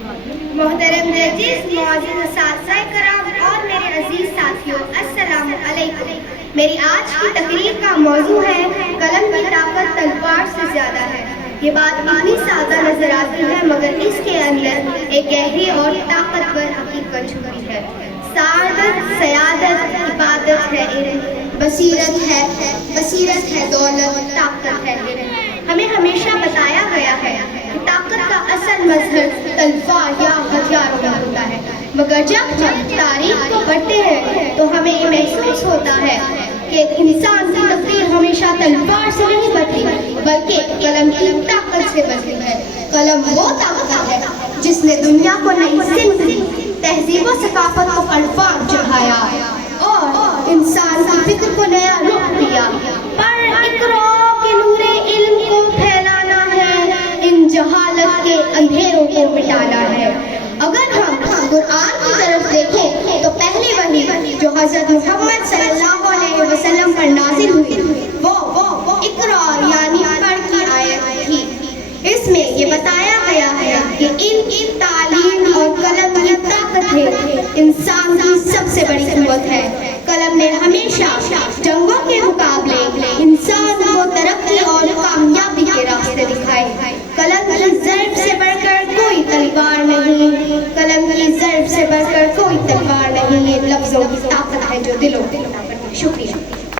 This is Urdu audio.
محترم ججز، معزز اساتذہ کرام اور میرے عزیز ساتھیوں، السلام علیکم۔ میری آج کی تقریر کا موضوع ہے قلم کی طاقت تلوار سے زیادہ ہے۔ یہ بات اتنی سادہ نظر آتی ہے مگر اس کے اندر ایک گہری اور طاقتور حقیقت چھپی ہے۔ سعادت، سیادت، عبادت ہے علم، بصیرت ہے دولت، طاقت ہے علم۔ ہمیں ہمیشہ بتایا گیا ہے کہ طاقت کا اصل مظہر تلوار یا ہتھیار ہوتا ہے، مگر جب ہم تاریخ کو پڑھتے ہیں تو ہمیں یہ محسوس ہوتا ہے کہ انسان کی تقدیر ہمیشہ تلوار سے نہیں بدلی بلکہ قلم کی طاقت سے بدلی ہے۔ قلم وہ طاقت ہے جس نے دنیا کو نئی سمت دی، تہذیب و ثقافت کو پروان چڑھایا اور انسان کی فکر کو نیا رخ دیا۔ پر اقرا کے نور علم کو پھیلانا ہے، ان جہالت کے اندھیروں کو مٹانا ہے۔ اگر ہم قرآن کی طرف دیکھیں تو پہلی وحی جو حضرت محمد صلی اللہ علیہ وسلم پر نازل ہوئی وہ اقرا یعنی پڑھ کی آیت تھی۔ اس میں یہ بتایا گیا ہے کہ علم، تعلیم اور قلم کی طاقت ہے انسان کی سب سے بڑی قوت ہے۔ قلم نے ہمیشہ جنگوں کے مقابلے انسان کو ترقی اور کامیابی کے راستے دکھائے۔ قلم کی ضرب سے بڑھ کر کوئی تلوار نہیں، قلم کی ضرب سے بڑھ کر کوئی تلوار نہیں، یہ لفظوں کی طاقت ہے جو دلوں